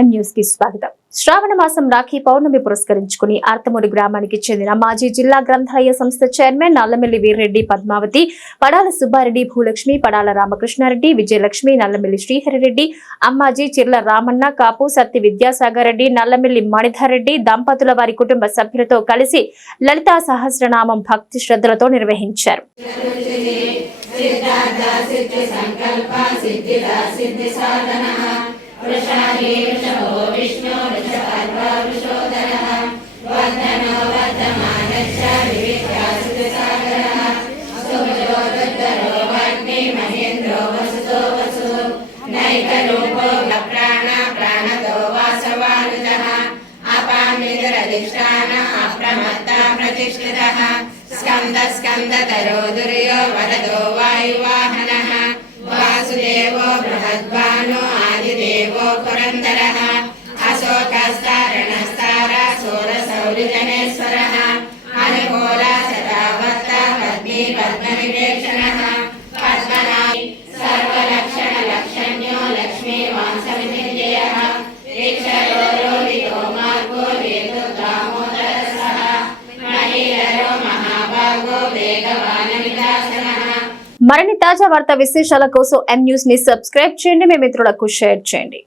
M news కి స్వాగతం. శ్రావణ మాసం రాఖీ పౌర్ణమి పురస్కరించుకుని ఆర్తమూరు గ్రామానికి చెందిన మాజీ జిల్లా గ్రంథాలయ సంస్థ చైర్మన్ నల్లమిల్లి వీర్రెడ్డి, పద్మావతి, పడాల సుబ్బారెడ్డి, భూలక్ష్మి, పడాల రామకృష్ణారెడ్డి, విజయలక్ష్మి, నల్లమిల్లి శ్రీహరిరెడ్డి, అమ్మాజీ, చిర్ల రామన్న, కాపు, సత్తి విద్యాసాగర్ రెడ్డి, నల్లమిల్లి మణిధర్ రెడ్డి దంపతుల వారి కుటుంబ సభ్యులతో కలిసి లలితా సహస్రనామం భక్తి శ్రద్ధలతో నిర్వహించారు. स्कंदतरो दुर्यो वरदो वायुवाहनः वासुदेवो बृहद्भानो आदिदेवो पुरन्दरः अशोकस्तारणस्तारा सूरसौरिजनेश्वरः अनुकूला सदावर्ता पद्मी पद्मविवेक्षणः पद्मनाभि सर्वलक्षणलक्षण्यो लक्ष्मीवांसविनिर्जयः మరిన్ని తాజా వార్తా విశేషాల కోసం ఎం న్యూస్ ని సబ్స్క్రైబ్ చేయండి, మీ మిత్రులకు షేర్ చేయండి.